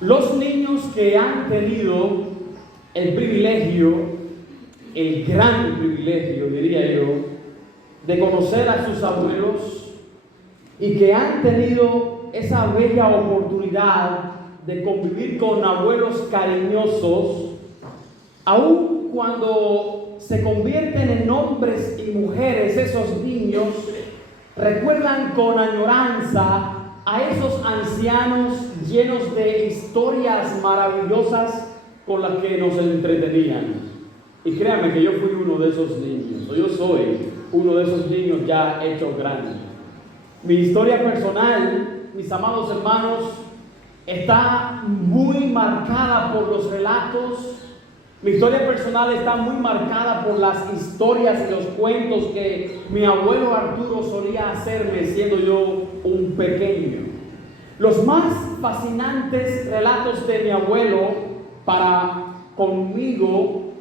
Los niños que han tenido el privilegio, el gran privilegio, diría yo, de conocer a sus abuelos y que han tenido esa bella oportunidad de convivir con abuelos cariñosos, aun cuando se convierten en hombres y mujeres, esos niños recuerdan con añoranza a esos ancianos llenos de historias maravillosas con las que nos entretenían. Y créanme que yo fui uno de esos niños, o yo soy uno de esos niños ya hechos grandes. Mi historia personal, mis amados hermanos, está muy marcada por los relatos. Mi historia personal está muy marcada por las historias y los cuentos que mi abuelo Arturo solía hacerme siendo yo un pequeño. Los más fascinantes relatos de mi abuelo para conmigo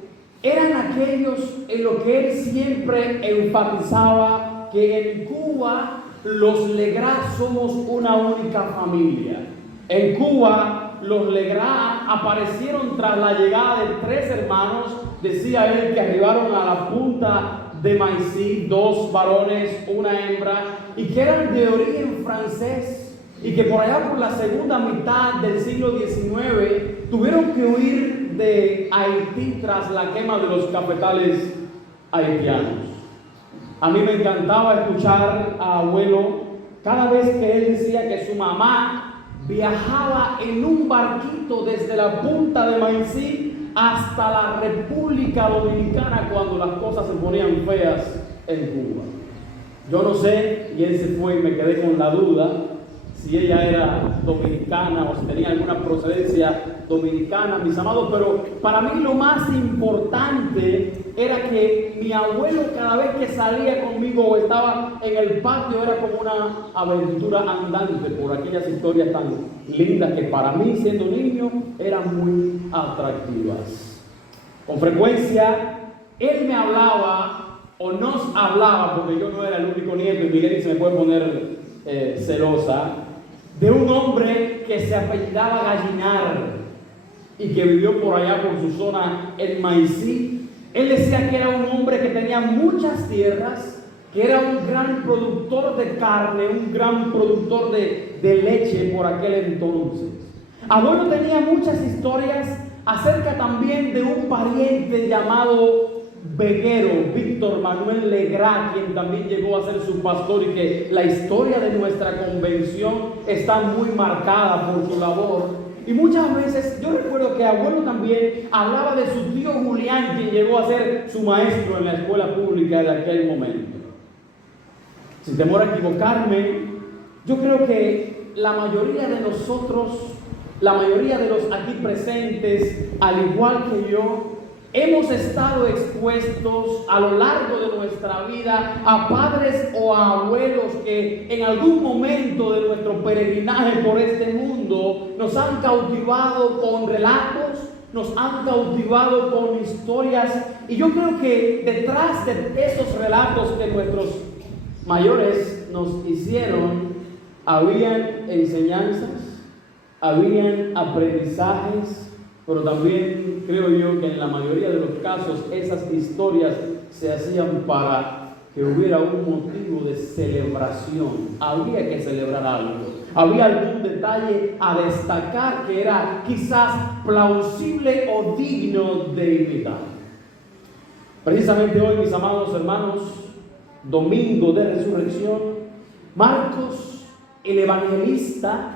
eran aquellos en los que él siempre enfatizaba que en Cuba los Legrá somos una única familia. En Cuba los Legrá aparecieron tras la llegada de 3 hermanos, decía él, que arribaron a la punta de Maicí, 2 varones, una hembra, y que eran de origen francés, y que por allá por la segunda mitad del siglo XIX tuvieron que huir de Haití tras la quema de los cafetales haitianos. A mí me encantaba escuchar a abuelo cada vez que él decía que su mamá viajaba en un barquito desde la punta de Maicí hasta la República Dominicana cuando las cosas se ponían feas en Cuba. Yo no sé, y él se fue y me quedé con la duda si ella era dominicana o si tenía alguna procedencia dominicana, mis amados, pero para mí lo más importante era que mi abuelo, cada vez que salía conmigo o estaba en el patio, era como una aventura andante por aquellas historias tan lindas que para mí, siendo niño, eran muy atractivas. Con frecuencia, él me hablaba o nos hablaba, porque yo no era el único nieto y Miguel se me puede poner celosa, de un hombre que se apellidaba Gallinar y que vivió por allá por su zona en Maicí. Él decía que era un hombre que tenía muchas tierras, que era un gran productor de carne, un gran productor de leche por aquel entonces. Abuelo tenía muchas historias acerca también de un pariente llamado Veguero, Víctor Manuel Legrá, quien también llegó a ser su pastor, y que la historia de nuestra convención está muy marcada por su labor. Y muchas veces yo recuerdo que abuelo también hablaba de su tío Julián, quien llegó a ser su maestro en la escuela pública de aquel momento. Sin temor a equivocarme, yo creo que la mayoría de nosotros, la mayoría de los aquí presentes, al igual que yo, hemos estado expuestos a lo largo de nuestra vida a padres o a abuelos que en algún momento de nuestro peregrinaje por este mundo nos han cautivado con relatos, nos han cautivado con historias, y yo creo que detrás de esos relatos que nuestros mayores nos hicieron, habían enseñanzas, habían aprendizajes, pero también creo yo que en la mayoría de los casos esas historias se hacían para que hubiera un motivo de celebración. Había que celebrar algo. Había algún detalle a destacar que era quizás plausible o digno de imitar. Precisamente hoy, mis amados hermanos, domingo de resurrección, Marcos, el evangelista,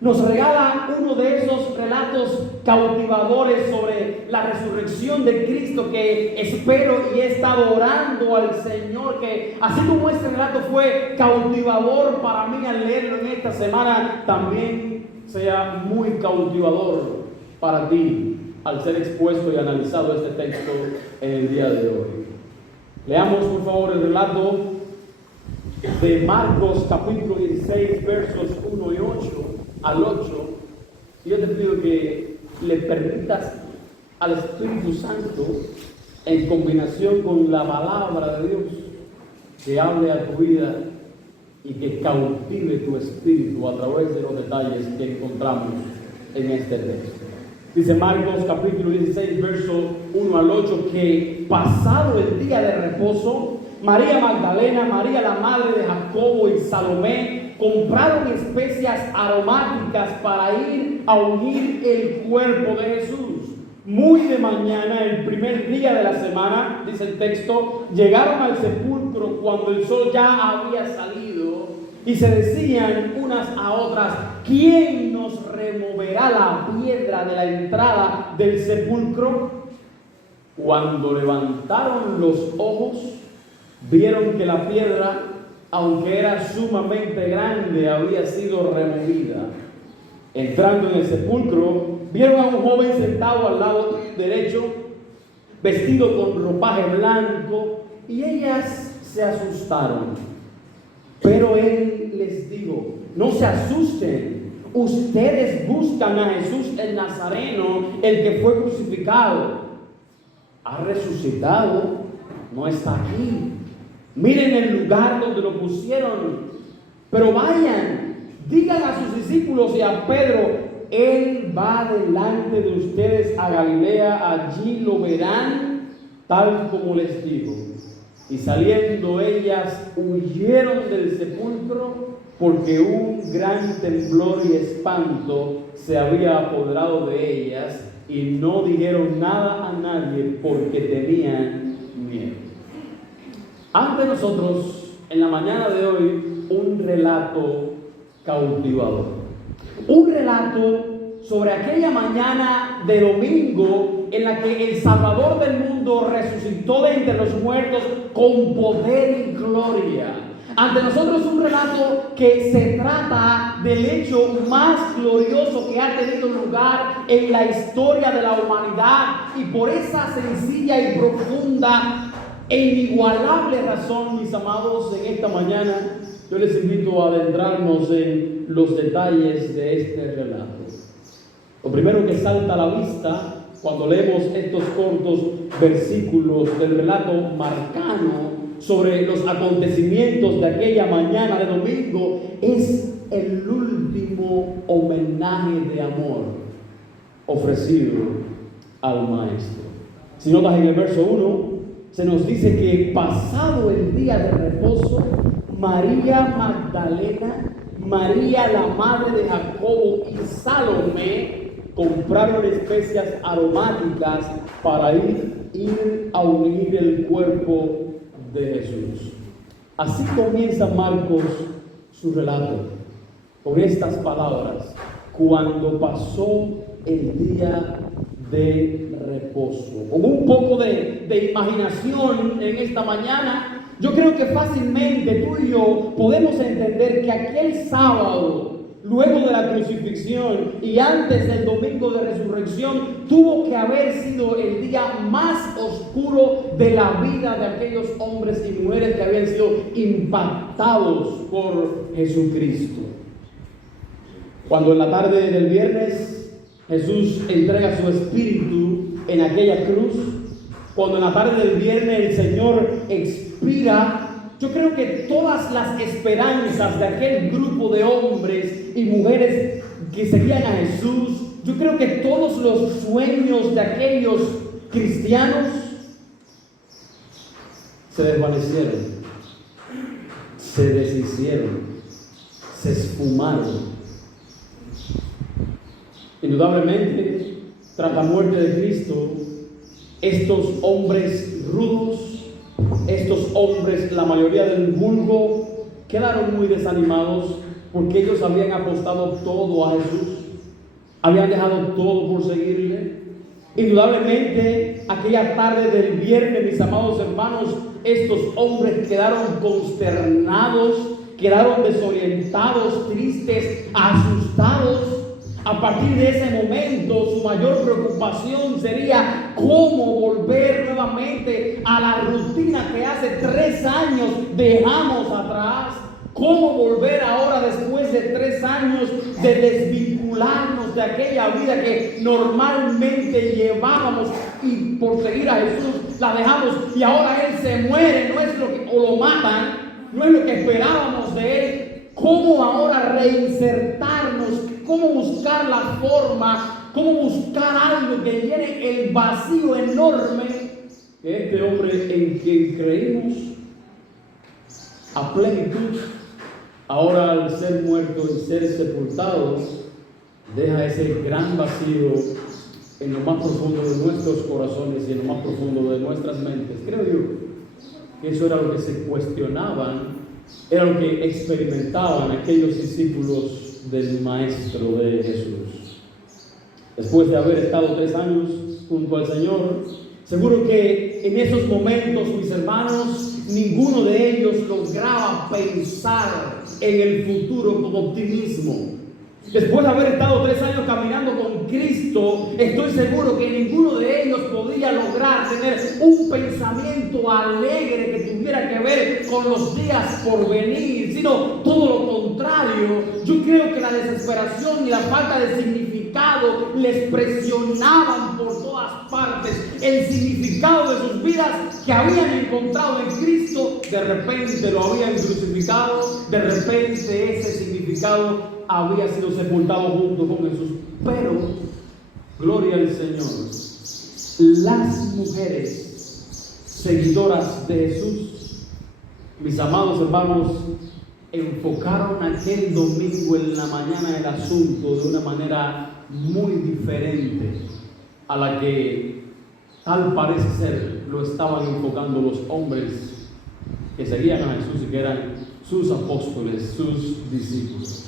nos regala uno de esos relatos cautivadores sobre la resurrección de Cristo que espero y he estado orando al Señor que, así como este relato fue cautivador para mí al leerlo en esta semana, también sea muy cautivador para ti al ser expuesto y analizado este texto en el día de hoy. Leamos por favor el relato de Marcos capítulo 16 versos 1 y 8 al 8, y yo te pido que le permitas al Espíritu Santo, en combinación con la palabra de Dios, que hable a tu vida y que cautive tu espíritu a través de los detalles que encontramos en este texto. Dice Marcos capítulo 16, verso 1 al 8, que pasado el día de reposo, María Magdalena, María la madre de Jacobo y Salomé compraron especias aromáticas para ir a ungir el cuerpo de Jesús. Muy de mañana, el primer día de la semana, dice el texto, llegaron al sepulcro cuando el sol ya había salido y se decían unas a otras: ¿quién nos removerá la piedra de la entrada del sepulcro? Cuando levantaron los ojos, vieron que la piedra, aunque era sumamente grande, había sido removida. Entrando en el sepulcro, vieron a un joven sentado al lado derecho, vestido con ropaje blanco, y ellas se asustaron. Pero él les dijo: no se asusten, ustedes buscan a Jesús el Nazareno, el que fue crucificado. Ha resucitado, no está aquí. Miren el lugar donde lo pusieron. Pero vayan, digan a sus discípulos y a Pedro: Él va delante de ustedes a Galilea, allí lo verán, tal como les digo. Y saliendo ellas, huyeron del sepulcro, porque un gran temblor y espanto se había apoderado de ellas, y no dijeron nada a nadie porque tenían miedo. Ante nosotros, en la mañana de hoy, un relato cautivador. Un relato sobre aquella mañana de domingo en la que el Salvador del mundo resucitó de entre los muertos con poder y gloria. Ante nosotros un relato que se trata del hecho más glorioso que ha tenido lugar en la historia de la humanidad, y por esa sencilla y profunda e inigualable razón, mis amados, en esta mañana yo les invito a adentrarnos en los detalles de este relato. Lo primero que salta a la vista cuando leemos estos cortos versículos del relato marcano sobre los acontecimientos de aquella mañana de domingo es el último homenaje de amor ofrecido al Maestro. Si notas en el verso 1, se nos dice que pasado el día de reposo, María Magdalena, María la madre de Jacobo y Salomé compraron especias aromáticas para ir a unir el cuerpo de Jesús. Así comienza Marcos su relato, con estas palabras: cuando pasó el día de reposo. Con un poco de imaginación en esta mañana, yo creo que fácilmente tú y yo podemos entender que aquel sábado, luego de la crucifixión y antes del domingo de resurrección, tuvo que haber sido el día más oscuro de la vida de aquellos hombres y mujeres que habían sido impactados por Jesucristo. Cuando en la tarde del viernes Jesús entrega su espíritu en aquella cruz, cuando en la tarde del viernes el Señor expira, yo creo que todas las esperanzas de aquel grupo de hombres y mujeres que seguían a Jesús, yo creo que todos los sueños de aquellos cristianos se desvanecieron, se deshicieron, se esfumaron. Indudablemente, tras la muerte de Cristo, estos hombres rudos, estos hombres, la mayoría del vulgo, quedaron muy desanimados porque ellos habían apostado todo a Jesús, habían dejado todo por seguirle. Indudablemente, aquella tarde del viernes, mis amados hermanos, estos hombres quedaron consternados, quedaron desorientados, tristes, asustados. A partir de ese momento, su mayor preocupación sería cómo volver nuevamente a la rutina que hace 3 años dejamos atrás. Cómo volver ahora, después de 3 años de desvincularnos de aquella vida que normalmente llevábamos, y por seguir a Jesús la dejamos, y ahora Él se muere, no es lo que, o lo matan, no es lo que esperábamos de Él. ¿Cómo ahora reinsertarnos? cómo buscar la forma, cómo buscar algo que llene el vacío enorme que este hombre en quien creímos a plenitud, ahora al ser muerto y ser sepultado, deja ese gran vacío en lo más profundo de nuestros corazones y en lo más profundo de nuestras mentes. Creo yo que eso era lo que se cuestionaban, era lo que experimentaban aquellos discípulos del Maestro de Jesús. Después de haber estado 3 años junto al Señor, seguro que en esos momentos, mis hermanos, ninguno de ellos lograba pensar en el futuro con optimismo. Después de haber estado 3 años caminando con Cristo, estoy seguro que ninguno de ellos podía lograr tener un pensamiento alegre que tuviera que ver con los días por venir, sino todo lo contrario. Yo creo que la desesperación y la falta de significado les presionaban por todas partes. El significado de sus vidas que habían encontrado en Cristo, de repente lo habían crucificado, de repente ese significado había sido sepultado junto con Jesús. Pero, gloria al Señor, las mujeres seguidoras de Jesús, mis amados hermanos, enfocaron aquel domingo en la mañana el asunto de una manera muy diferente a la que tal parece ser lo estaban enfocando los hombres que seguían a Jesús y que eran sus apóstoles, sus discípulos.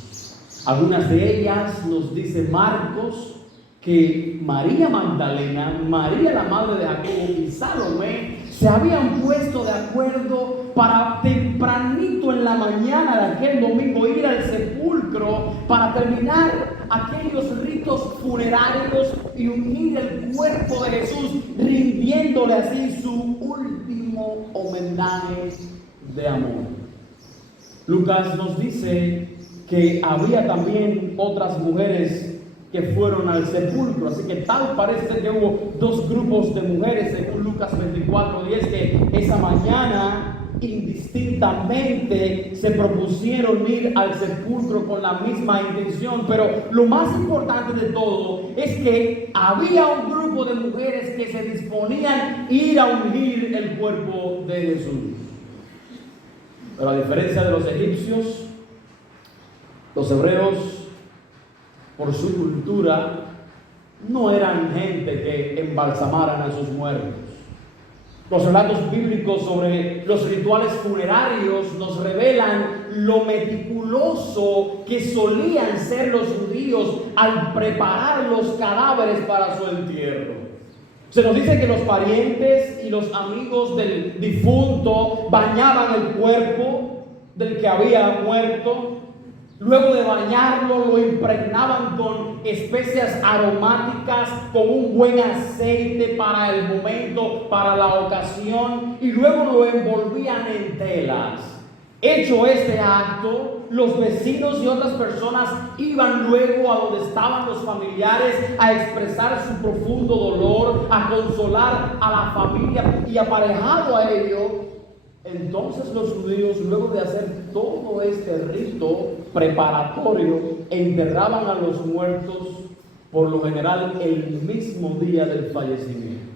Algunas de ellas nos dice Marcos que María Magdalena, María la madre de Jacobo y Salomé se habían puesto de acuerdo para tempranito en la mañana de aquel domingo ir al sepulcro para terminar aquellos ritos funerarios y unir el cuerpo de Jesús, rindiéndole así su último homenaje de amor. Lucas nos dice que había también otras mujeres que fueron al sepulcro, así que tal parece ser que hubo 2 grupos de mujeres según Lucas 24:10 que esa mañana indistintamente se propusieron ir al sepulcro con la misma intención. Pero lo más importante de todo es que había un grupo de mujeres que se disponían a ir a ungir el cuerpo de Jesús. Pero a diferencia de los egipcios, los hebreos, por su cultura, no eran gente que embalsamaran a sus muertos. Los relatos bíblicos sobre los rituales funerarios nos revelan lo meticuloso que solían ser los judíos al preparar los cadáveres para su entierro. Se nos dice que los parientes y los amigos del difunto bañaban el cuerpo del que había muerto. Luego de bañarlo, lo impregnaban con especias aromáticas, con un buen aceite para el momento, para la ocasión, y luego lo envolvían en telas. Hecho este acto, los vecinos y otras personas iban luego a donde estaban los familiares a expresar su profundo dolor, a consolar a la familia, y aparejado a ello, entonces los judíos, luego de hacer todo este rito preparatorio, enterraban a los muertos por lo general el mismo día del fallecimiento.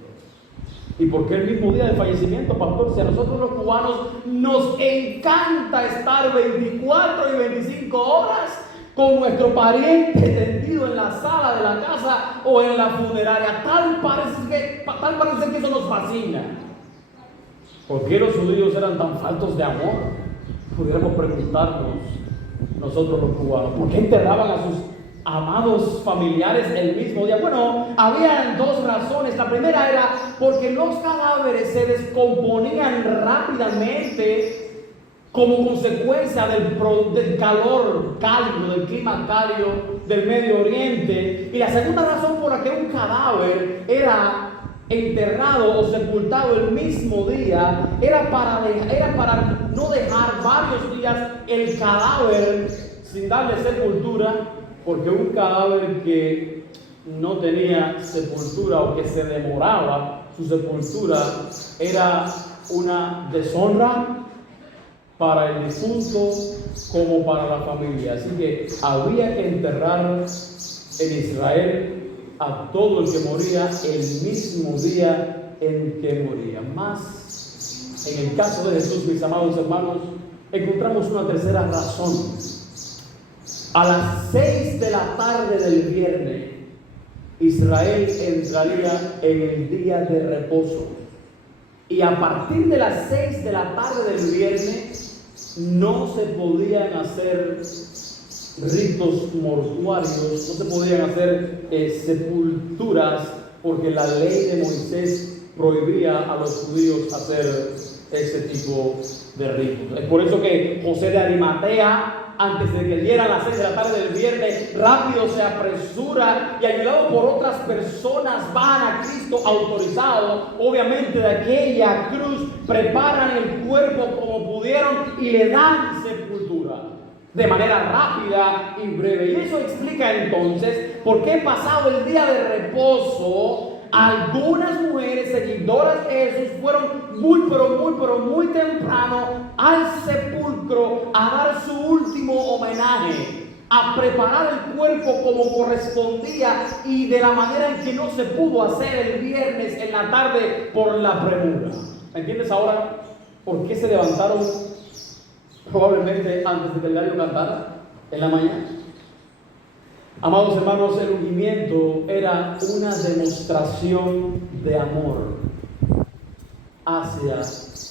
¿Y por qué el mismo día del fallecimiento, pastor? Si a nosotros los cubanos nos encanta estar 24 y 25 horas con nuestro pariente tendido en la sala de la casa o en la funeraria. Tal parece que eso nos fascina. ¿Por qué los judíos eran tan faltos de amor? Pudiéramos preguntarnos nosotros los cubanos. ¿Por qué enterraban a sus amados familiares el mismo día? Bueno, habían 2 razones. La primera era porque los cadáveres se descomponían rápidamente como consecuencia del calor cálido, del clima cálido del Medio Oriente. Y la segunda razón por la que un cadáver era enterrado o sepultado el mismo día era para no dejar varios días el cadáver sin darle sepultura, porque un cadáver que no tenía sepultura o que se demoraba su sepultura era una deshonra, para el difunto como para la familia. Así que había que enterrar en Israel a todo el que moría el mismo día en que moría. Más en el caso de Jesús, mis amados hermanos, encontramos una tercera razón. A las 6 de la tarde del viernes, Israel entraría en el día de reposo. Y a partir de las 6 de la tarde del viernes no se podían hacer ritos mortuarios, no se podían hacer sepulturas, porque la ley de Moisés prohibía a los judíos hacer ese tipo de ritos. Es por eso que José de Arimatea, antes de que dieran las 6 de la tarde del viernes, rápido se apresura y, ayudado por otras personas, van a Cristo autorizado, obviamente de aquella cruz, preparan el cuerpo como pudieron y le dan sepultura de manera rápida y breve. Y eso explica entonces por qué, pasado el día de reposo, algunas mujeres seguidoras de Jesús fueron muy temprano al sepulcro a dar su último homenaje, a preparar el cuerpo como correspondía y de la manera en que no se pudo hacer el viernes en la tarde por la premura. ¿Entiendes ahora por qué se levantaron probablemente antes de que el gallo cantara en la mañana? Amados hermanos, el ungimiento era una demostración de amor hacia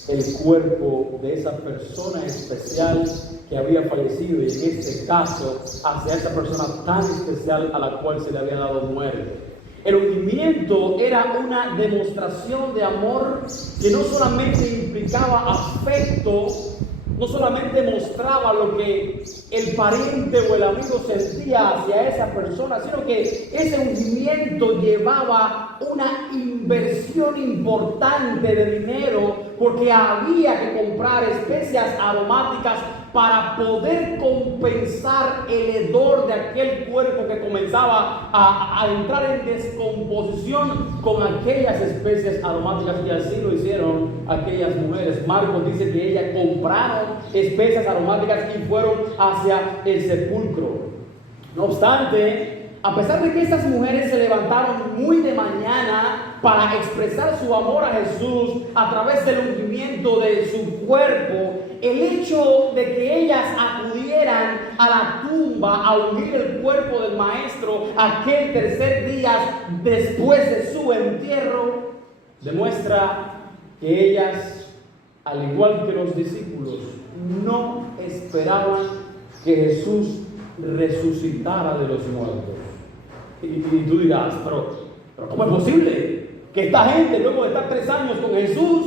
el cuerpo de esa persona especial que había fallecido, y en este caso hacia esa persona tan especial a la cual se le había dado muerte. El ungimiento era una demostración de amor que no solamente implicaba afecto, no solamente mostraba lo que el pariente o el amigo sentía hacia esa persona, sino que ese ungimiento llevaba una inversión importante de dinero, porque había que comprar especias aromáticas para poder compensar el hedor de aquel cuerpo que comenzaba a entrar en descomposición con aquellas especias aromáticas, y así lo hicieron aquellas mujeres. Marcos dice que ellas compraron especias aromáticas y fueron hacia el sepulcro. No obstante, a pesar de que estas mujeres se levantaron muy de mañana para expresar su amor a Jesús a través del ungimiento de su cuerpo, el hecho de que ellas acudieran a la tumba a ungir el cuerpo del Maestro aquel tercer día después de su entierro, demuestra que ellas, al igual que los discípulos, no esperaban que Jesús resucitara de los muertos. Y tú dirás, pero ¿cómo es posible que esta gente, luego de estar 3 años con Jesús,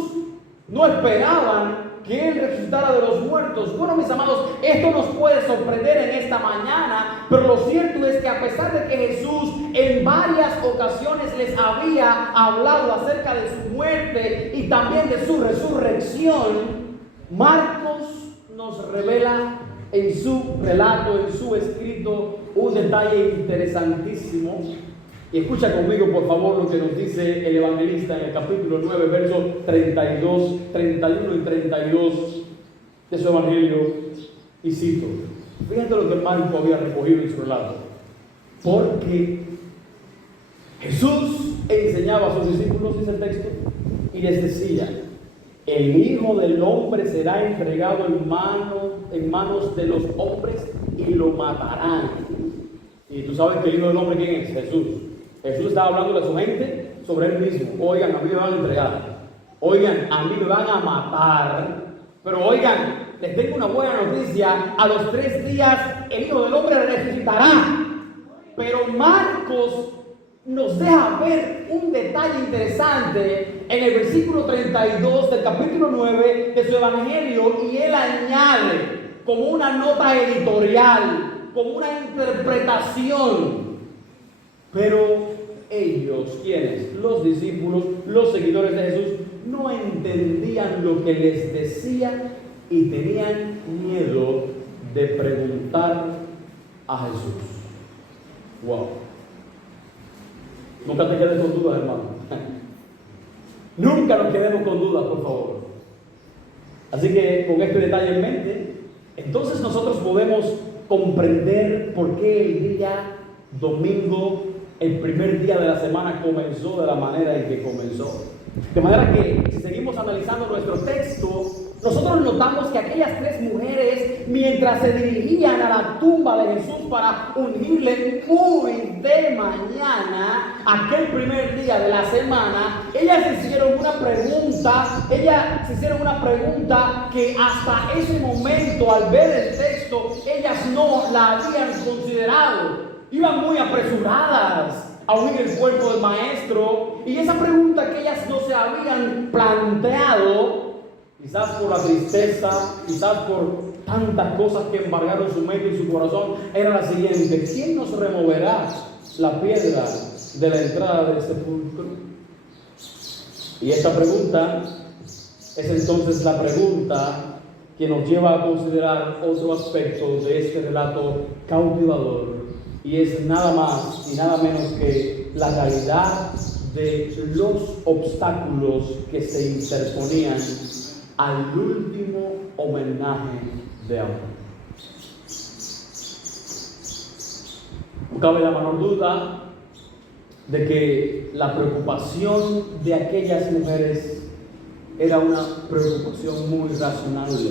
no esperaban que Él resucitara de los muertos? Bueno, mis amados, esto nos puede sorprender en esta mañana, pero lo cierto es que, a pesar de que Jesús en varias ocasiones les había hablado acerca de su muerte y también de su resurrección, Marcos nos revela en su relato, en su escrito, un detalle interesantísimo. Y escucha conmigo, por favor, lo que nos dice el evangelista en el capítulo 9, versos 32, 31 y 32 de su evangelio. Y cito, fíjate lo que Marcos había recogido en su relato. Porque Jesús enseñaba a sus discípulos, dice el texto, y les decía: el Hijo del Hombre será entregado en manos de los hombres y lo matarán. Y tú sabes que el Hijo del Hombre, ¿quién es? Jesús. Jesús estaba hablando de su gente sobre él mismo. Oigan, a mí me van a entregar. Oigan, a mí me van a matar. Pero oigan, les tengo una buena noticia: a los 3 días el Hijo del Hombre resucitará. Pero Marcos nos deja ver un detalle interesante en el versículo 32 del capítulo 9 de su evangelio, y él añade como una nota editorial, como una interpretación. Pero ellos, ¿quiénes? Los discípulos, los seguidores de Jesús, no entendían lo que les decía y tenían miedo de preguntar a Jesús. Wow. Nunca te quedes con dudas, hermano. Nunca nos quedemos con dudas, por favor. Así que con este detalle en mente, entonces nosotros podemos comprender por qué el día domingo, el primer día de la semana, comenzó de la manera en que comenzó. De manera que, si seguimos analizando nuestro texto, nosotros notamos que aquellas tres mujeres, mientras se dirigían a la tumba de Jesús para ungirle muy de mañana, aquel primer día de la semana, ellas se hicieron una pregunta que hasta ese momento, al ver el texto, ellas no la habían considerado. Iban muy apresuradas a unir el cuerpo del maestro, y esa pregunta que ellas no se habían planteado, quizás por la tristeza, quizás por tantas cosas que embargaron su mente y su corazón, era la siguiente: ¿quién nos removerá la piedra de la entrada del sepulcro? Y esta pregunta es entonces la pregunta que nos lleva a considerar otro aspecto de este relato cautivador, y es nada más y nada menos que la realidad de los obstáculos que se interponían al último homenaje de amor. No cabe la menor duda de que la preocupación de aquellas mujeres era una preocupación muy razonable.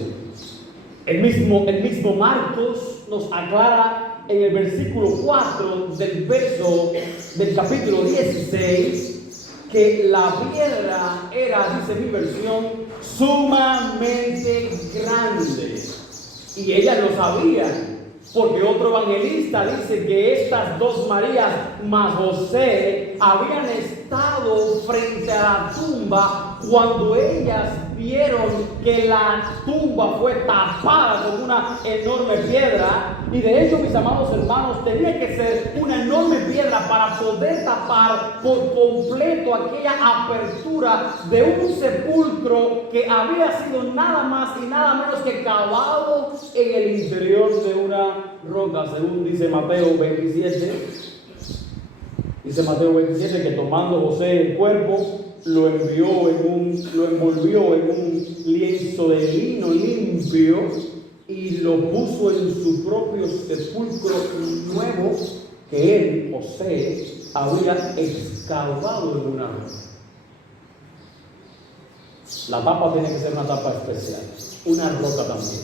El mismo Marcos nos aclara en el versículo 4 del capítulo 16 que la piedra era, dice mi versión, sumamente grande. Y ellas lo sabían, porque otro evangelista dice que estas dos Marías más José habían estado frente a la tumba cuando ellas vieron que la tumba fue tapada con una enorme piedra. Y de hecho, mis amados hermanos, tenía que ser una enorme piedra para poder tapar por completo aquella apertura de un sepulcro que había sido nada más y nada menos que cavado en el interior de una roca, según dice Mateo 27. Dice Mateo 27 que tomando José el cuerpo, lo envolvió en un lienzo de lino limpio y lo puso en su propio sepulcro nuevo que él, José, había excavado en una roca. La tapa tiene que ser una tapa especial, una roca también.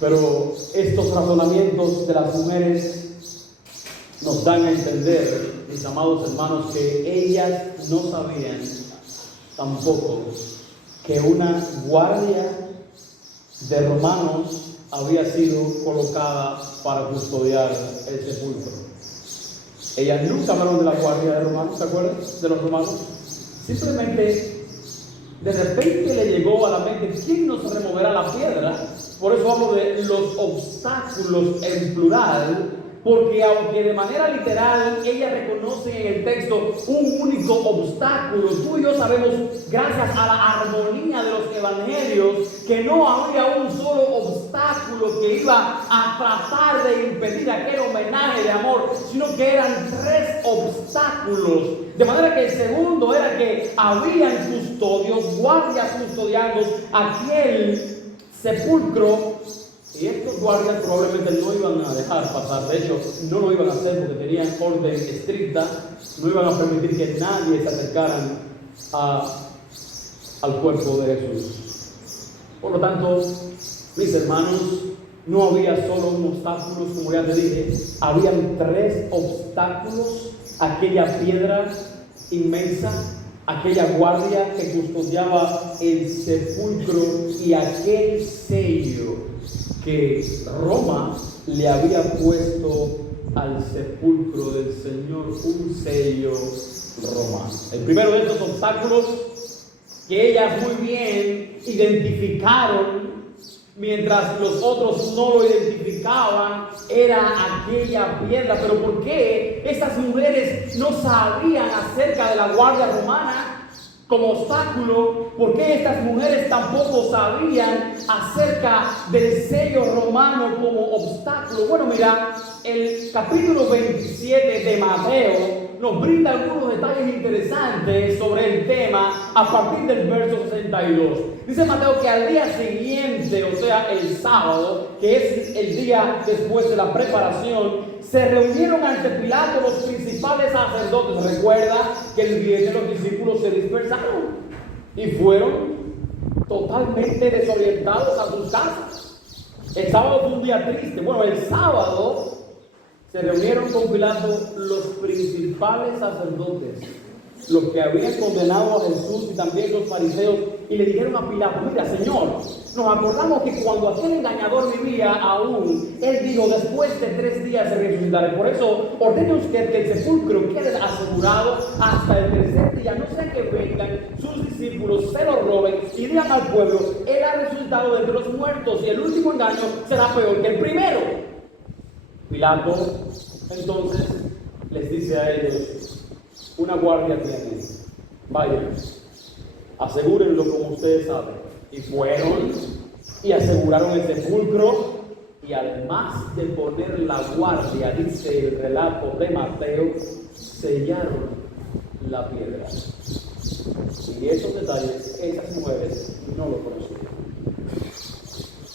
Pero estos razonamientos de las mujeres nos dan a entender, mis amados hermanos, que ellas no sabían tampoco que una guardia de romanos había sido colocada para custodiar el sepulcro. Ellas nunca hablaron de la guardia de romanos, ¿se acuerdan? De los romanos. Simplemente, de repente le llegó a la mente: ¿quién nos removerá la piedra? Por eso hablo de los obstáculos en plural, porque aunque de manera literal ella reconoce en el texto un único obstáculo, tú y yo sabemos, gracias a la armonía de los evangelios, que no había un solo obstáculo que iba a tratar de impedir aquel homenaje de amor, sino que eran tres obstáculos. De manera que el segundo era que habían custodios, guardias custodiando aquel sepulcro, y estos guardias probablemente no iban a dejar pasar. De hecho, no lo iban a hacer porque tenían orden estricta. No iban a permitir que nadie se acercara al cuerpo de Jesús. Por lo tanto, mis hermanos, no había solo un obstáculo, como ya te dije, habían tres obstáculos: aquella piedra inmensa, aquella guardia que custodiaba el sepulcro y aquel sello que Roma le había puesto al sepulcro del Señor, un sello romano. El primero de estos obstáculos, que ellas muy bien identificaron, mientras los otros no lo identificaban, era aquella piedra. Pero ¿por qué estas mujeres no sabían acerca de la guardia romana como obstáculo? ¿Por qué estas mujeres tampoco sabían acerca del sello romano como obstáculo? Bueno, mira, el capítulo 27 de Mateo nos brinda algunos detalles interesantes sobre el tema a partir del verso 62. Dice Mateo que al día siguiente, o sea, el sábado, que es el día después de la preparación, se reunieron ante Pilato los principales sacerdotes. Recuerda que el viernes los discípulos se dispersaron y fueron totalmente desorientados a sus casas. El sábado fue un día triste. Bueno, el sábado se reunieron con Pilato los principales sacerdotes, los que habían condenado a Jesús y también los fariseos, y le dijeron a Pilato: mira, Señor, nos acordamos que cuando aquel engañador vivía aún, él dijo: después de 3 días se resucitaré. Por eso ordene usted que el sepulcro quede asegurado hasta el 3er día, no sea que vengan sus discípulos, se lo roben y digan al pueblo: él ha resucitado de entre los muertos, y el último engaño será peor que el primero. Pilato entonces les dice a ellos: una guardia tiene, vayan, asegúrenlo como ustedes saben. Y fueron y aseguraron el sepulcro, y además de poner la guardia, dice el relato de Mateo, sellaron la piedra. Y esos detalles, esas mujeres no lo conocían.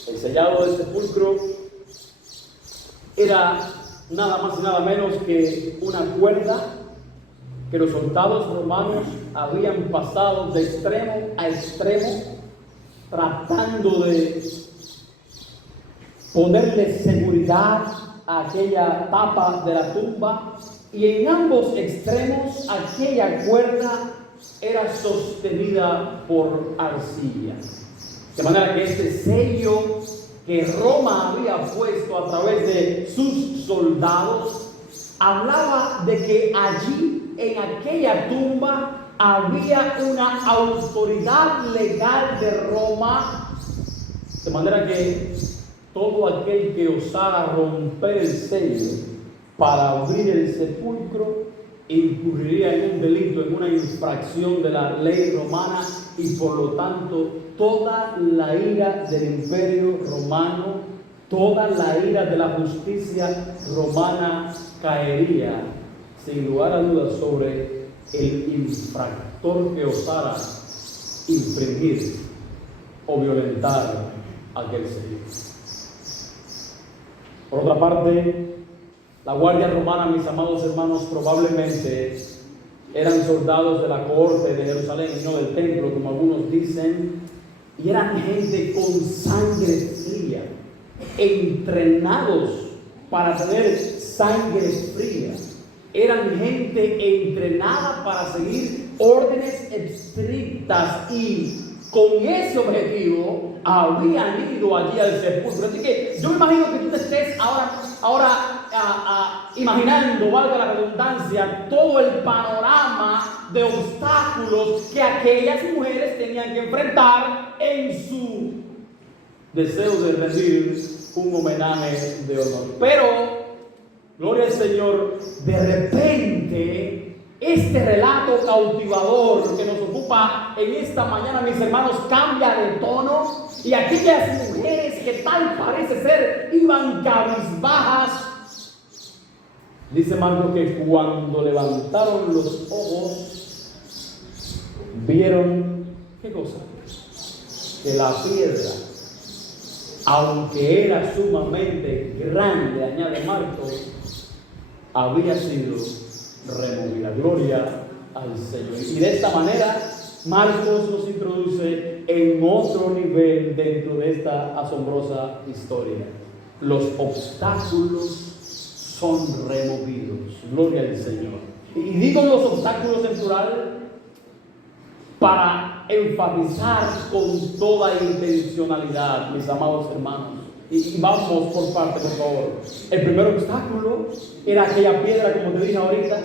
El sellado del sepulcro era nada más y nada menos que una cuerda que los soldados romanos habían pasado de extremo a extremo, tratando de ponerle seguridad a aquella tapa de la tumba, y en ambos extremos aquella cuerda era sostenida por arcilla. De manera que este sello que Roma había puesto a través de sus soldados hablaba de que allí, en aquella tumba, había una autoridad legal de Roma, de manera que todo aquel que osara romper el sello para abrir el sepulcro incurriría en un delito, en una infracción de la ley romana, y por lo tanto toda la ira del imperio romano, toda la ira de la justicia romana caería sin lugar a dudas sobre el infractor que osara infringir o violentar aquel sello. Por otra parte, la guardia romana, mis amados hermanos, probablemente eran soldados de la cohorte de Jerusalén y no del templo, como algunos dicen, y eran gente con sangre fría, entrenados para tener sangre fría. Eran gente entrenada para seguir órdenes estrictas, y con ese objetivo habían ido allí al sepulcro. Así que yo me imagino que tú te estés ahora imaginando, valga la redundancia, todo el panorama de obstáculos que aquellas mujeres tenían que enfrentar en su deseo de rendir un homenaje de honor. Pero, gloria al Señor, de repente este relato cautivador que nos ocupa en esta mañana, mis hermanos, cambia de tono, y aquellas mujeres que tal parece ser iban cabizbajas, dice Marcos que cuando levantaron los ojos vieron, ¿qué cosa? Que la piedra, aunque era sumamente grande, añade Marcos, había sido removida. Gloria al Señor. Y de esta manera Marcos nos introduce en otro nivel dentro de esta asombrosa historia. Los obstáculos son removidos. Gloria al Señor. Y digo los obstáculos en plural para enfatizar con toda intencionalidad, mis amados hermanos. Y vamos por parte, por favor. El primer obstáculo era aquella piedra, como te dije ahorita,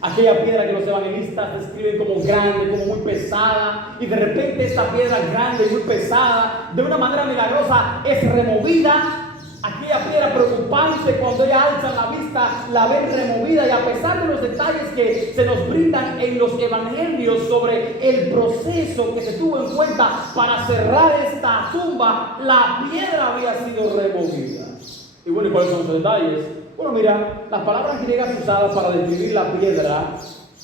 aquella piedra que los evangelistas describen como grande, como muy pesada, y de repente esta piedra grande y muy pesada, de una manera milagrosa, es removida. Aquella piedra preocupante, cuando ella alza la vista, la ven removida, y a pesar de los detalles que se nos brindan en los evangelios sobre el proceso que se tuvo en cuenta para cerrar esta tumba, la piedra había sido removida. Y bueno, ¿y cuáles son los detalles? Bueno, mira, las palabras griegas usadas para describir la piedra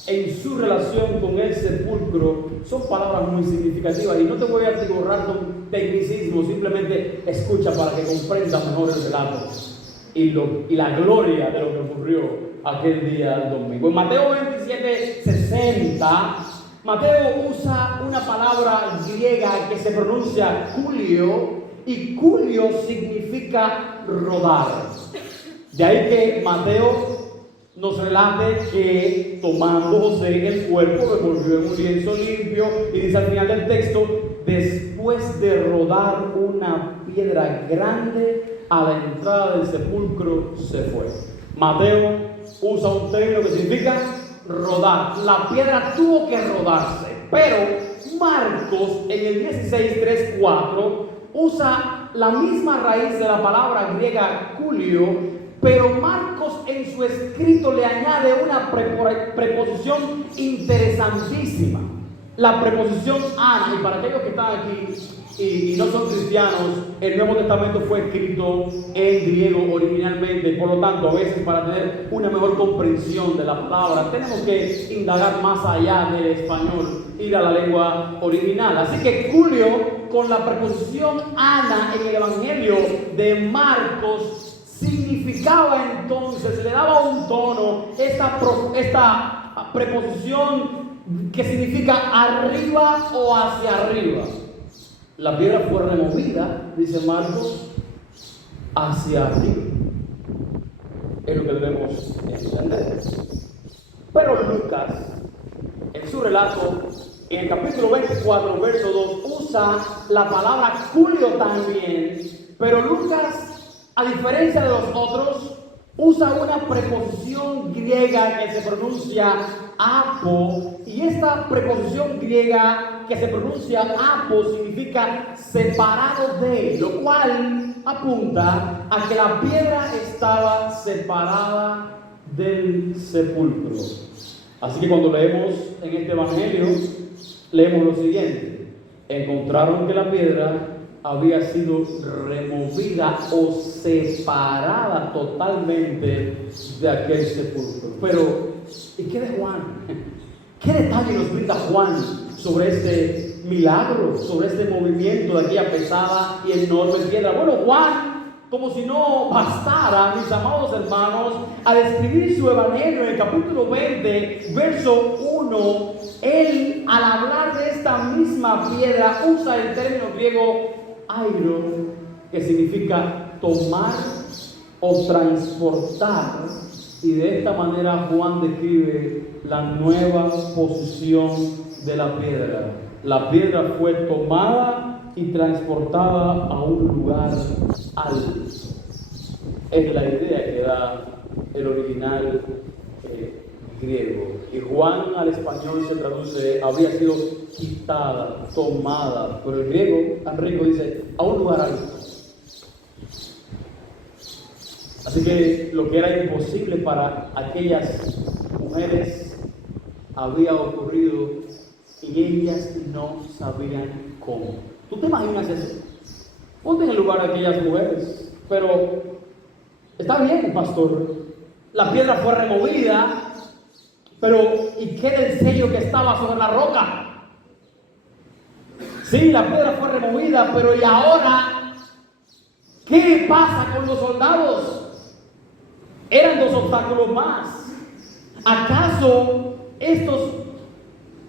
en su relación con el sepulcro son palabras muy significativas y no te voy a atiborrar con tecnicismo, simplemente escucha para que comprendas mejor el relato y la gloria de lo que ocurrió aquel día domingo. En Mateo 27:60, Mateo usa una palabra griega que se pronuncia culio, y culio significa rodar. De ahí que Mateo nos relate que tomando José el cuerpo lo envolvió en un lienzo limpio y dice al final del texto, después de rodar una piedra grande a la entrada del sepulcro se fue. Mateo usa un término que significa rodar. La piedra tuvo que rodarse, pero Marcos en el 16:3-4 usa la misma raíz de la palabra griega culio, pero Marcos en su escrito le añade una preposición interesantísima, la preposición ana. Y para aquellos que están aquí y no son cristianos, el Nuevo Testamento fue escrito en griego originalmente, por lo tanto a veces para tener una mejor comprensión de la palabra tenemos que indagar más allá del español, ir a la lengua original. Así que culio con la preposición ana en el Evangelio de Marcos significaba entonces, le daba un tono, esta preposición que significa arriba o hacia arriba. La piedra fue removida, dice Marcos, hacia arriba. Es lo que debemos entender. Pero Lucas, en su relato, en el capítulo 24, verso 2, usa la palabra culio también, pero Lucas, a diferencia de los otros, usa una preposición griega que se pronuncia apo, y esta preposición griega que se pronuncia apo significa separado de, lo cual apunta a que la piedra estaba separada del sepulcro. Así que cuando leemos en este evangelio, leemos lo siguiente: encontraron que la piedra había sido removida o separada totalmente de aquel sepulcro. Pero, ¿y qué de Juan? ¿Qué detalle nos brinda Juan sobre este milagro, sobre este movimiento de aquella pesada y enorme piedra? Bueno, Juan, como si no bastara, mis amados hermanos, al escribir su evangelio en el capítulo 20, verso 1, él, al hablar de esta misma piedra, usa el término griego airo, que significa tomar o transportar, y de esta manera Juan describe la nueva posición de la piedra. La piedra fue tomada y transportada a un lugar alto. Es la idea que da el original griego. Y Juan al español se traduce, había sido quitada, tomada, pero el griego tan rico dice, a un lugar alto. Así que lo que era imposible para aquellas mujeres había ocurrido y ellas no sabían cómo. ¿Tú te imaginas eso? Ponte en el lugar de aquellas mujeres. Pero está bien, pastor, la piedra fue removida, pero ¿y qué del sello que estaba sobre la roca? Sí, la piedra fue removida, pero ¿y ahora qué pasa con los soldados? Eran 2 obstáculos más. ¿Acaso estos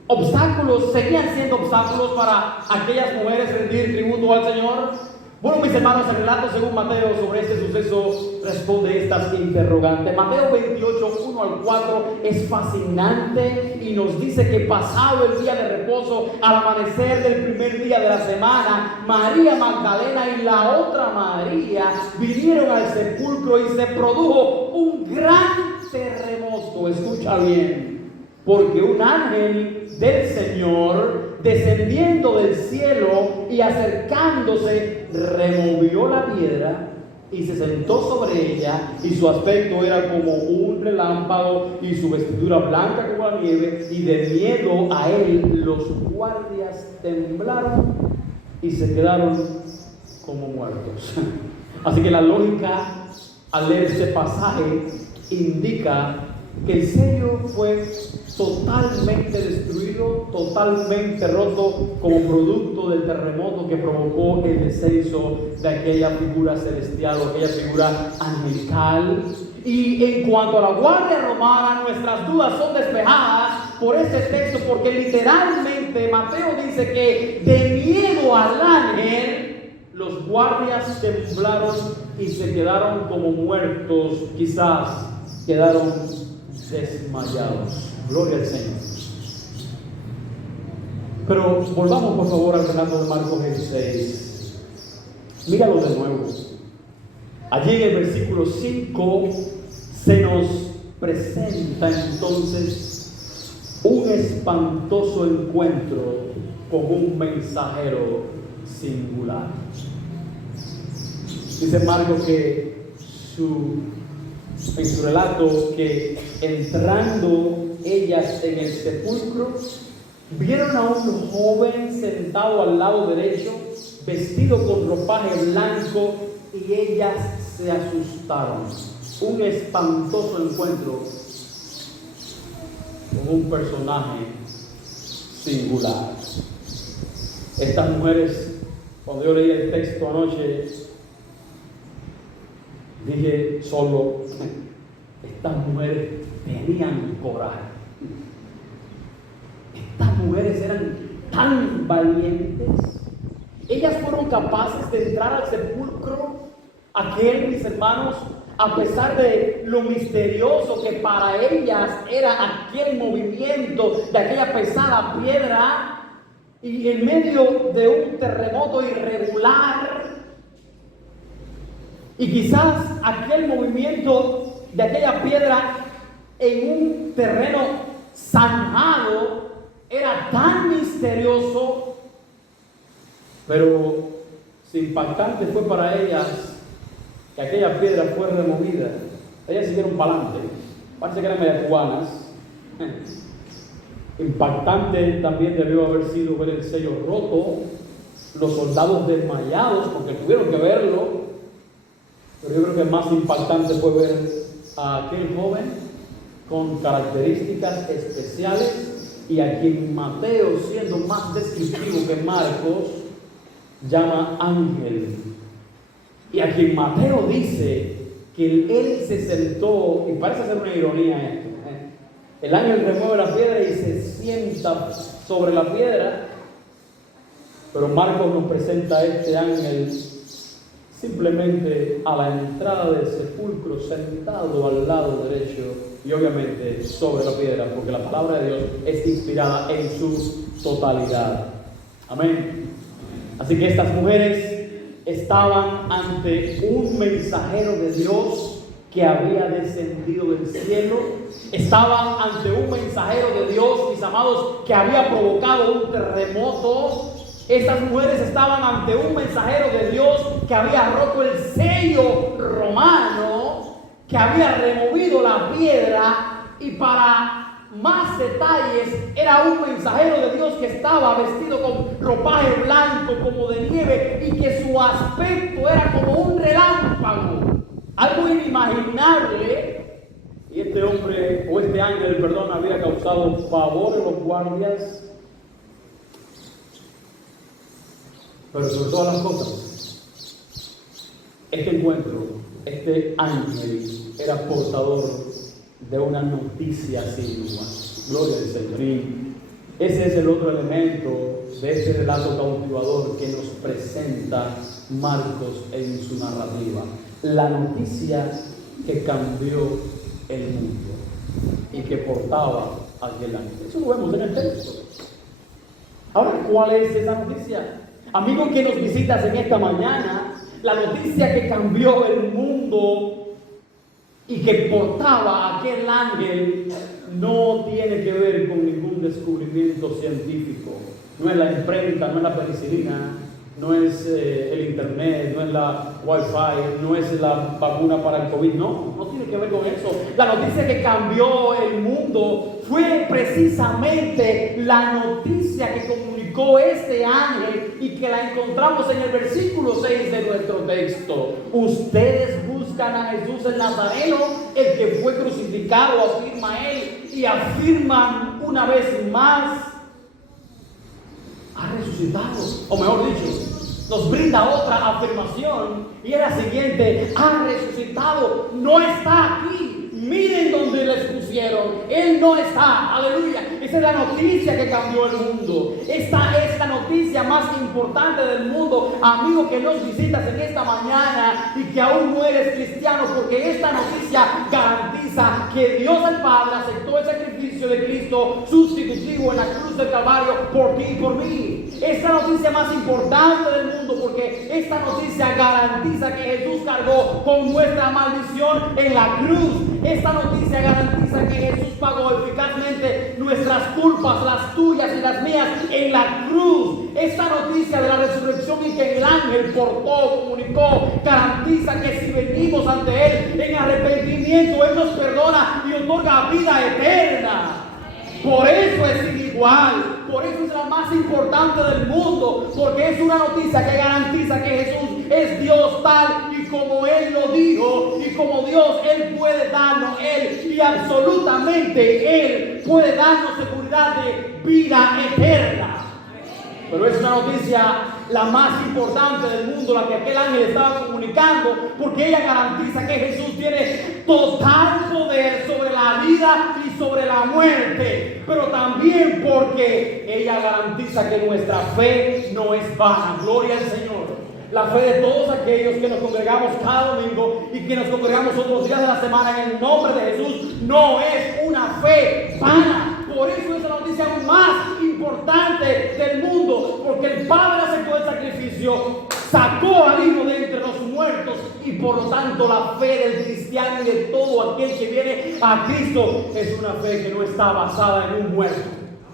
obstáculos seguían siendo obstáculos para aquellas mujeres rendir tributo al Señor? Bueno, mis hermanos, el relato según Mateo sobre este suceso responde estas interrogantes. Mateo 28, 1 al 4 es fascinante y nos dice que pasado el día de reposo, al amanecer del primer día de la semana, María Magdalena y la otra María vinieron al sepulcro y se produjo un gran terremoto. Escucha bien, porque un ángel del Señor, descendiendo del cielo y acercándose, removió la piedra y se sentó sobre ella, y su aspecto era como un relámpago y su vestidura blanca como la nieve, y de miedo a él los guardias temblaron y se quedaron como muertos. Así que la lógica al leer este pasaje indica que el sello fue totalmente destruido, totalmente roto como producto del terremoto que provocó el descenso de aquella figura celestial o aquella figura angelical. Y en cuanto a la guardia romana, nuestras dudas son despejadas por este texto, porque literalmente Mateo dice que de miedo al ángel, los guardias temblaron y se quedaron como muertos, quizás quedaron desmayados. Gloria al Señor. Pero volvamos por favor al relato de Marcos 16. Míralo de nuevo. Allí en el versículo 5 se nos presenta entonces un espantoso encuentro con un mensajero singular. Dice Marcos que en su relato que entrando ellas en el sepulcro, vieron a un joven sentado al lado derecho, vestido con ropaje blanco, y ellas se asustaron. Un espantoso encuentro con un personaje singular. Estas mujeres, cuando yo leí el texto anoche, dije solo, estas mujeres tenían coraje. Estas mujeres eran tan valientes. Ellas fueron capaces de entrar al sepulcro, aquel, mis hermanos, a pesar de lo misterioso que para ellas era aquel movimiento de aquella pesada piedra, y en medio de un terremoto irregular, y quizás aquel movimiento de aquella piedra en un terreno zanjado era tan misterioso, pero si impactante fue para ellas que aquella piedra fue removida, ellas siguieron para adelante. Parece que eran medio cubanas. Impactante también debió haber sido ver el sello roto, los soldados desmayados, porque tuvieron que verlo. Pero yo creo que más impactante fue ver a aquel joven con características especiales, y a quien Mateo, siendo más descriptivo que Marcos, llama ángel, y a quien Mateo dice que él se sentó, y parece ser una ironía esto, el ángel remueve la piedra y se sienta sobre la piedra, pero Marcos nos presenta a este ángel simplemente a la entrada del sepulcro, sentado al lado derecho y obviamente sobre la piedra, porque la palabra de Dios es inspirada en su totalidad. Amén. Así que estas mujeres estaban ante un mensajero de Dios que había descendido del cielo. Estaban ante un mensajero de Dios, mis amados, que había provocado un terremoto. Estas mujeres estaban ante un mensajero de Dios que había roto el sello romano, que había removido la piedra, y para más detalles era un mensajero de Dios que estaba vestido con ropaje blanco como de nieve, y que su aspecto era como un relámpago, algo inimaginable. Y este hombre, o este ángel, perdón, había causado pavor en los guardias. Pero sobre todas las cosas, este encuentro, este ángel era portador de una noticia sin igual. Gloria al Señor. Y ese es el otro elemento de este relato cautivador que nos presenta Marcos en su narrativa. La noticia que cambió el mundo y que portaba aquel ángel. Eso lo vemos en el texto. Ahora, ¿cuál es esa noticia? Amigo que nos visitas en esta mañana, la noticia que cambió el mundo y que portaba aquel ángel no tiene que ver con ningún descubrimiento científico. No es la imprenta, no es la penicilina, no es el internet, no es la wifi, no es la vacuna para el COVID, no tiene que ver con eso. La noticia que cambió el mundo fue precisamente la noticia que comunicó este ángel y que la encontramos en el versículo 6 de nuestro texto. Ustedes buscan a Jesús el Nazareno, el que fue crucificado, afirma él, y afirman una vez más: ha resucitado, o mejor dicho, nos brinda otra afirmación y es la siguiente: ha resucitado, no está aquí, miren donde les pusieron, él no está, aleluya. Esa es la noticia que cambió el mundo. Esta es la noticia más importante del mundo, amigo que nos visitas en esta mañana y que aún no eres cristiano, porque esta noticia garantiza que Dios el Padre aceptó el sacrificio de Cristo sustitutivo en la cruz del Calvario por ti y por mí. Es la noticia más importante del mundo, porque esta noticia garantiza que Jesús cargó con nuestra maldición en la cruz. Esta noticia garantiza que Jesús pagó eficazmente nuestras culpas, las tuyas y las mías, en la cruz. Esta noticia de la resurrección y que el ángel portó, comunicó, garantiza que si venimos ante Él en arrepentimiento, Él nos perdona y otorga vida eterna. Por eso es sin igual, por eso es la más importante del mundo, porque es una noticia que garantiza que Jesús es Dios tal y como Él lo dijo, y como Dios Él puede darnos, Él y absolutamente Él puede darnos seguridad de vida eterna. Pero es una noticia la más importante del mundo, la que aquel ángel estaba comunicando, porque ella garantiza que Jesús tiene total poder sobre la vida y sobre la muerte, pero también porque ella garantiza que nuestra fe no es vana. Gloria al Señor. La fe de todos aquellos que nos congregamos cada domingo y que nos congregamos otros días de la semana en el nombre de Jesús no es una fe vana. Por eso es la noticia más importante del mundo, porque el Padre aceptó el sacrificio, sacó al Hijo de entre los muertos, y por lo tanto la fe del cristiano y de todo aquel que viene a Cristo es una fe que no está basada en un muerto,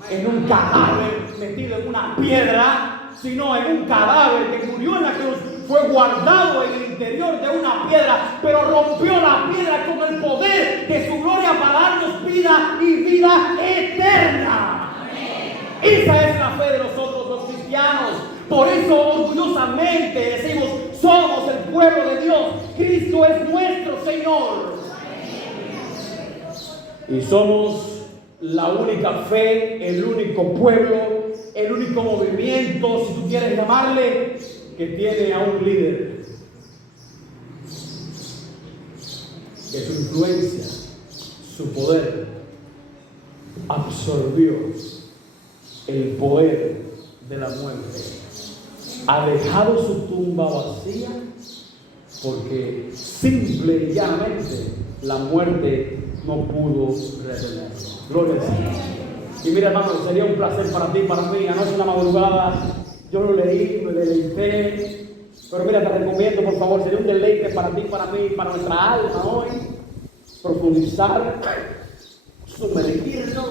en un cadáver metido en una piedra, sino en un cadáver que murió en la cruz, fue guardado en el interior de una piedra, pero rompió la piedra con el poder de su gloria para darnos vida y vida eterna. Amén. Esa es la fe de nosotros los cristianos. Por eso orgullosamente decimos: somos el pueblo de Dios, Cristo es nuestro Señor. Amén. Y somos la única fe, el único pueblo, el único movimiento, si tú quieres llamarle, que tiene a un líder, que su influencia, su poder, absorbió el poder de la muerte. Ha dejado su tumba vacía porque simple y llanamente la muerte no pudo retenerlo. Gloria al Señor. Y mira, hermano, sería un placer para ti, para mí. Anoche en la madrugada yo lo leí, me deleité. Pero mira, te recomiendo, por favor, sería un deleite para ti, para mí, para nuestra alma hoy, profundizar, sumergirnos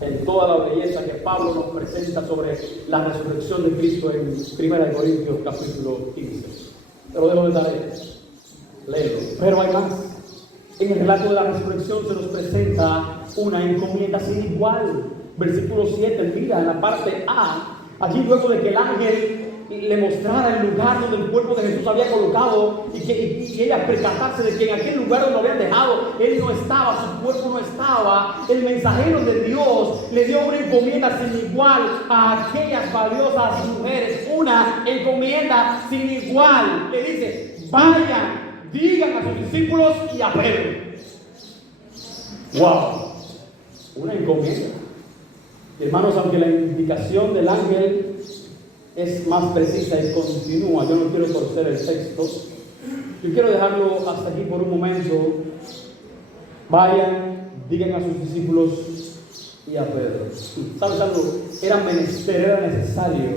en toda la belleza que Pablo nos presenta sobre la resurrección de Cristo en 1 Corintios capítulo 15. Te lo dejo de tarea, léelo. Pero hay más. En el relato de la resurrección se nos presenta una encomienda sin igual. Versículo 7, mira, en la parte A, allí luego de que el ángel le mostrara el lugar donde el cuerpo de Jesús había colocado y que ella percatarse de que en aquel lugar donde lo habían dejado, él no estaba, su cuerpo no estaba, el mensajero de Dios le dio una encomienda sin igual a aquellas valiosas mujeres, una encomienda sin igual. Le dice: vayan, digan a sus discípulos y a Pedro. ¡Wow! Una encomienda. Hermanos, aunque la indicación del ángel es más precisa y continúa, yo no quiero torcer el texto, yo quiero dejarlo hasta aquí por un momento. Vayan, digan a sus discípulos y a Pedro. ¿Sabes algo? Era necesario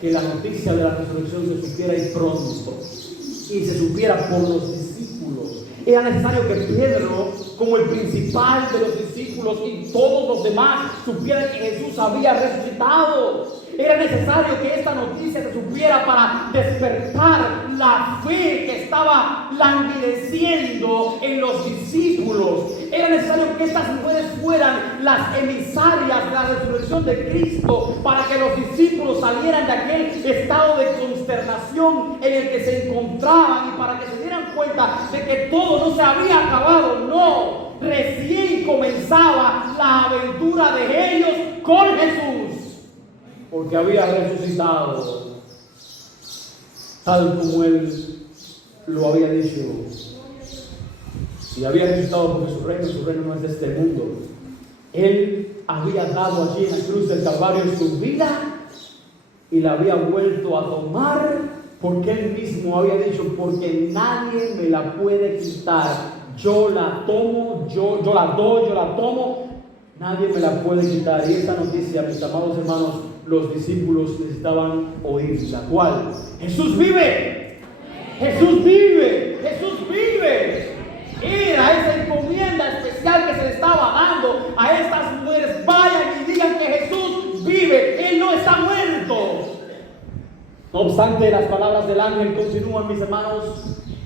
que la noticia de la resurrección se supiera y pronto, y se supiera por los discípulos. Era necesario que Pedro, como el principal de los discípulos, y todos los demás supieran que Jesús había resucitado. Era necesario que esta noticia se supiera para despertar la fe que estaba languideciendo en los discípulos. Era necesario que estas mujeres fueran las emisarias de la resurrección de Cristo, para que los discípulos salieran de aquel estado de consternación en el que se encontraban, y para que se dieran cuenta de que todo no se había acabado. No, recién comenzaba la aventura de ellos con Jesús, porque había resucitado tal como Él lo había dicho. Y había resucitado porque su reino no es de este mundo. Él había dado allí en la cruz del Calvario su vida y la había vuelto a tomar, porque Él mismo había dicho: porque nadie me la puede quitar. Yo la tomo, yo la doy, yo la tomo. Nadie me la puede quitar. Y esta noticia, mis amados hermanos, los discípulos necesitaban oírla. ¿Cuál? ¡Jesús vive! ¡Jesús vive! ¡Jesús vive! Era esa encomienda especial que se le estaba dando a estas mujeres. Vayan y digan que Jesús vive, Él no está muerto. No obstante, las palabras del ángel continúan, mis hermanos,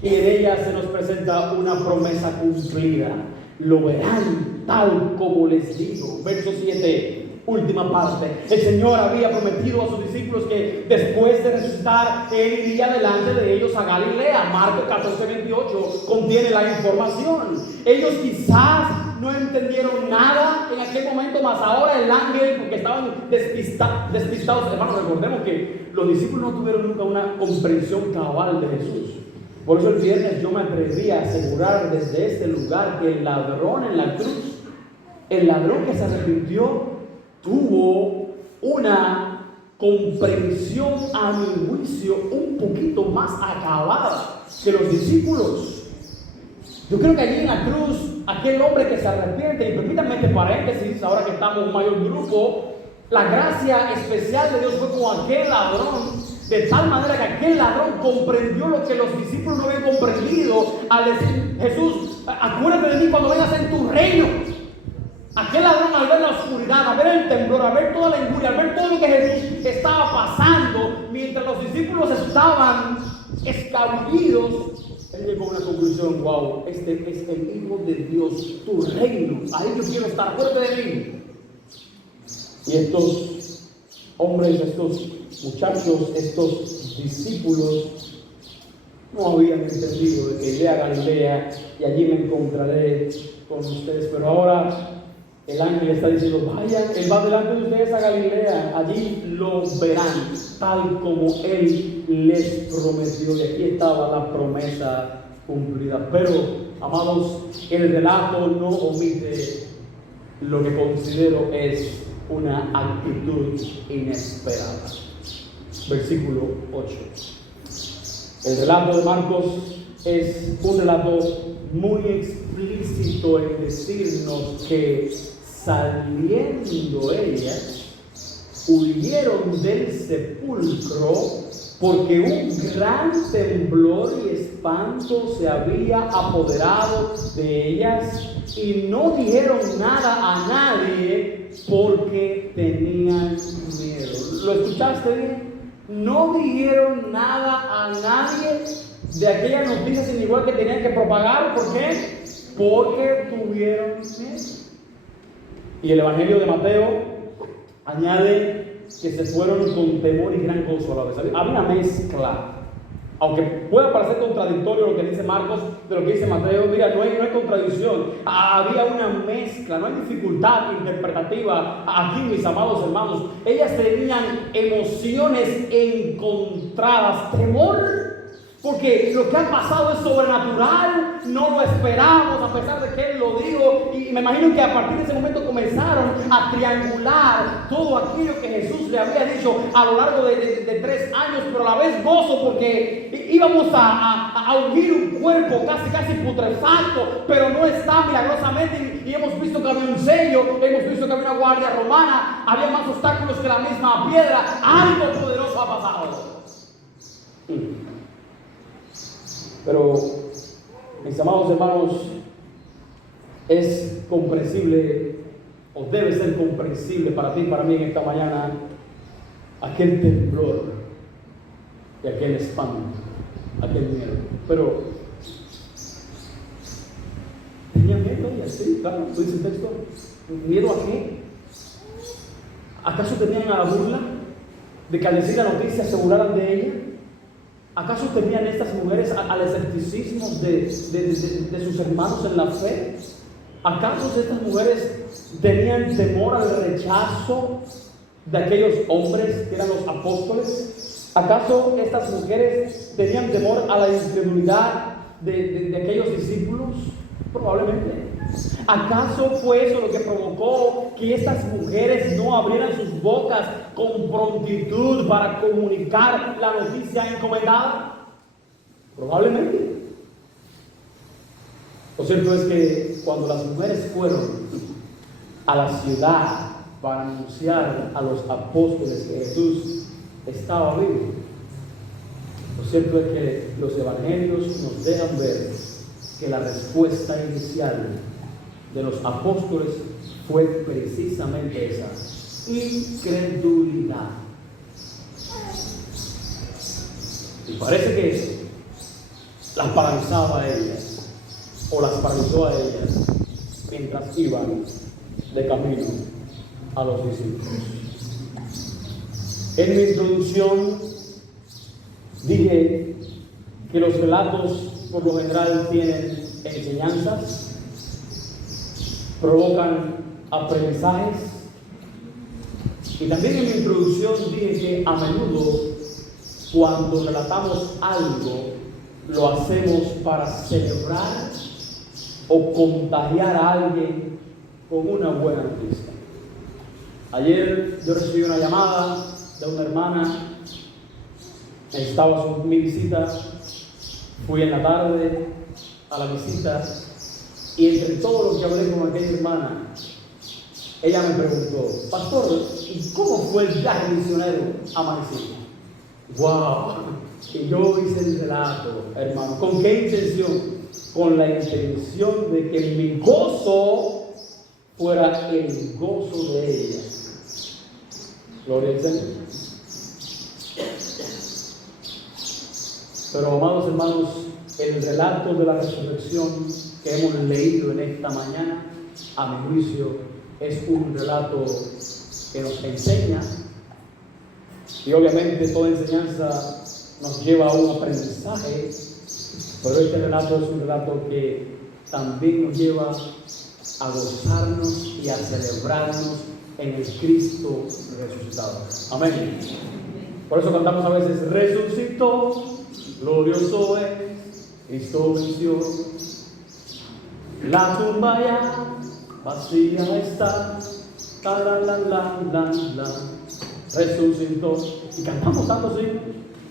y en ellas se nos presenta una promesa cumplida. Lo verán tal como les digo. Verso 7, última parte. El Señor había prometido a sus discípulos que después de resucitar, Él iría delante de ellos a Galilea. Marcos 14:28 contiene la información. Ellos quizás no entendieron nada en aquel momento, mas ahora el ángel, porque estaban despistados. Hermanos, recordemos que los discípulos no tuvieron nunca una comprensión cabal de Jesús. Por eso el viernes yo me atreví a asegurar desde este lugar que el ladrón en la cruz, el ladrón que se arrepintió, tuvo una comprensión, a mi juicio, un poquito más acabada que los discípulos. Yo creo que allí en la cruz, aquel hombre que se arrepiente, y permítanme este paréntesis, ahora que estamos en un mayor grupo, la gracia especial de Dios fue con aquel ladrón, de tal manera que aquel ladrón comprendió lo que los discípulos no habían comprendido, al decir: Jesús, acuérdate de mí cuando vengas en tu reino. Aquel ladrón, al ver la oscuridad, al ver el temblor, al ver toda la injuria, al ver todo lo que Jesús estaba pasando, mientras los discípulos estaban escabullidos, él llegó a una conclusión: wow, este es el Hijo de Dios, tu reino, ahí yo quiero estar, acuérdate de mí. Y estos hombres, estos muchachos, estos discípulos no habían entendido de que iré a Galilea y allí me encontraré con ustedes. Pero ahora el ángel está diciendo: vayan, Él va delante de ustedes a Galilea, allí lo verán tal como Él les prometió. Y aquí estaba la promesa cumplida. Pero, amados, el relato no omite lo que considero es una actitud inesperada. Versículo 8. El relato de Marcos es un relato muy explícito en decirnos que saliendo ellas, huyeron del sepulcro porque un gran temblor y espanto se había apoderado de ellas, y no dijeron nada a nadie porque tenían miedo. ¿Lo escuchaste bien? No dijeron nada a nadie de aquella noticia sin igual que tenían que propagar. ¿Por qué? Porque tuvieron miedo. Y el Evangelio de Mateo añade que se fueron con temor y gran gozo a la vez. Había una mezcla. Aunque pueda parecer contradictorio lo que dice Marcos de lo que dice Mateo, mira, no hay contradicción. Había una mezcla, no hay dificultad interpretativa aquí, mis amados hermanos. Ellas tenían emociones encontradas, temor, porque lo que ha pasado es sobrenatural, no lo esperamos, a pesar de que Él lo dijo. Y me imagino que a partir de ese momento comenzaron a triangular todo aquello que Jesús le había dicho a lo largo de 3 años, pero a la vez gozo, porque íbamos a ungir un cuerpo casi putrefacto, pero no está milagrosamente. Y hemos visto que había un sello, hemos visto que había una guardia romana, había más obstáculos que la misma piedra. Algo poderoso ha pasado. Pero, mis amados hermanos, es comprensible, o debe ser comprensible para ti y para mí en esta mañana, aquel temblor y aquel espanto, aquel miedo. Pero tenía miedo ella, sí, claro, lo dice el texto. ¿Miedo a qué? ¿Acaso tenían a la burla de que al decir la noticia se burlaran de ella? ¿Acaso tenían estas mujeres al escepticismo de sus hermanos en la fe? ¿Acaso estas mujeres tenían temor al rechazo de aquellos hombres que eran los apóstoles? ¿Acaso estas mujeres tenían temor a la incredulidad de aquellos discípulos? Probablemente. ¿Acaso fue eso lo que provocó que estas mujeres no abrieran sus bocas con prontitud para comunicar la noticia encomendada? Probablemente. Lo cierto es que cuando las mujeres fueron a la ciudad para anunciar a los apóstoles que Jesús estaba vivo, lo cierto es que los evangelios nos dejan ver que la respuesta inicial de los apóstoles fue precisamente esa: incredulidad. Y parece que las paralizaba a ellas, o las paralizó a ellas, mientras iban de camino a los discípulos. En mi introducción dije que los relatos por lo general tienen enseñanzas, provocan aprendizajes, y también en mi introducción dije que a menudo cuando relatamos algo lo hacemos para celebrar o contagiar a alguien con una buena noticia. Ayer yo recibí una llamada de una hermana, necesitaba mi visita, fui en la tarde a la visita y entre todo lo que hablé con aquella hermana, ella me preguntó: pastor, ¿y cómo fue el viaje misionero a Marisilla? ¡Wow! Y yo hice el relato, hermano. ¿Con qué intención? Con la intención de que mi gozo fuera el gozo de ella. Gloria al Señor. Pero, amados hermanos, el relato de la resurrección que hemos leído en esta mañana, a mi juicio, es un relato que nos enseña, y obviamente toda enseñanza nos lleva a un aprendizaje, pero este relato es un relato que también nos lleva a gozarnos y a celebrarnos en el Cristo resucitado. Amén. Por eso cantamos a veces: resucitó, glorioso es, Cristo venció, la tumba ya vacía está, resucitó. Y cantamos tanto así: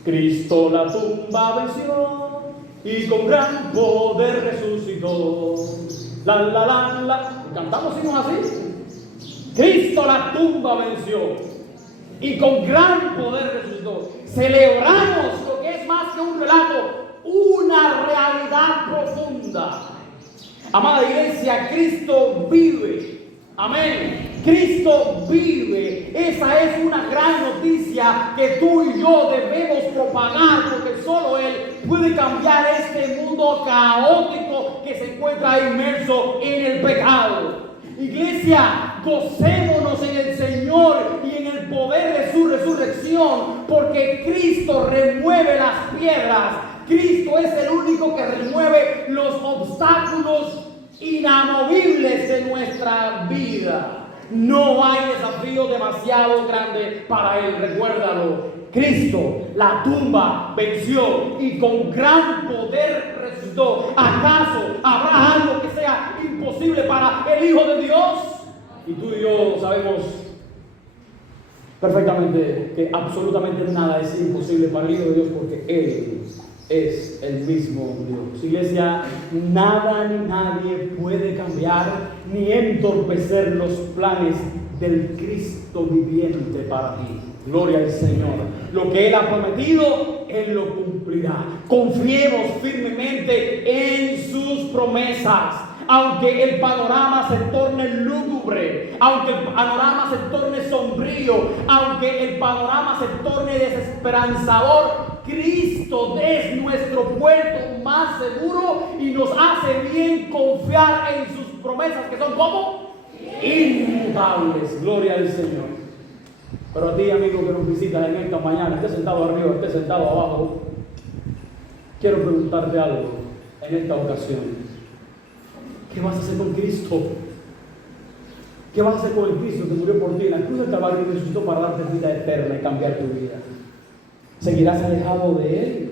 Cristo la tumba venció y con gran poder resucitó. Cantamos himnos así: Cristo la tumba venció y con gran poder resucitó. Celebramos lo que es más que un relato, una realidad profunda. Amada iglesia, Cristo vive. Amén. Cristo vive. Esa es una gran noticia que tú y yo debemos propagar, porque solo Él puede cambiar este mundo caótico que se encuentra inmerso en el pecado. Iglesia, gocémonos en el Señor y en el poder de su resurrección, porque Cristo remueve las piedras. Cristo es el único que remueve los obstáculos inamovibles de nuestra vida. No hay desafío demasiado grande para Él, recuérdalo. Cristo la tumba venció y con gran poder resucitó. ¿Acaso habrá algo que sea imposible para el Hijo de Dios? Y tú y yo sabemos perfectamente que absolutamente nada es imposible para el Hijo de Dios, porque Él es el mismo Dios. Iglesia, nada ni nadie puede cambiar ni entorpecer los planes del Cristo viviente para ti. Gloria al Señor. Lo que Él ha prometido, Él lo cumplirá. Confiemos firmemente en sus promesas. Aunque el panorama se torne lúgubre, aunque el panorama se torne sombrío, aunque el panorama se torne desesperanzador, Cristo es nuestro puerto más seguro y nos hace bien confiar en sus promesas, que son como inmutables. Gloria al Señor. Pero a ti, amigo que nos visitas en esta mañana, esté sentado arriba, esté sentado abajo, quiero preguntarte algo en esta ocasión. ¿Qué vas a hacer con Cristo? ¿Qué vas a hacer con el Cristo que murió por ti en la cruz del Calvario y resucitó para darte vida eterna y cambiar tu vida? ¿Seguirás alejado de Él?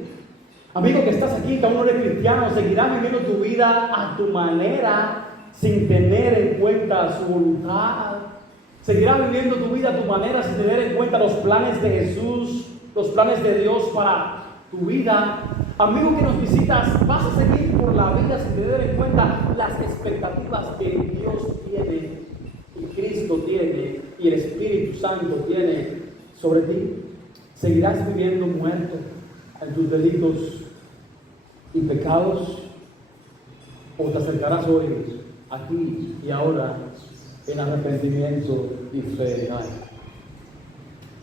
Amigo que estás aquí, que aún no eres cristiano, ¿seguirás viviendo tu vida a tu manera, sin tener en cuenta su voluntad? ¿Seguirás viviendo tu vida a tu manera, sin tener en cuenta los planes de Jesús, los planes de Dios para tu vida? Amigo que nos visitas, ¿vas a seguir por la vida sin tener en cuenta las expectativas que Dios tiene y Cristo tiene y el Espíritu Santo tiene sobre ti? ¿Seguirás viviendo muerto en tus delitos y pecados? ¿O te acercarás hoy, aquí y ahora, en arrepentimiento y fe? Ay.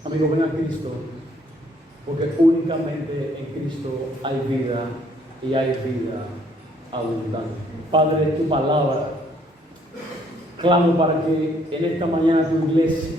Amigo, ven a Cristo, porque únicamente en Cristo hay vida y hay vida abundante. Padre, tu palabra, clamo para que en esta mañana tu iglesia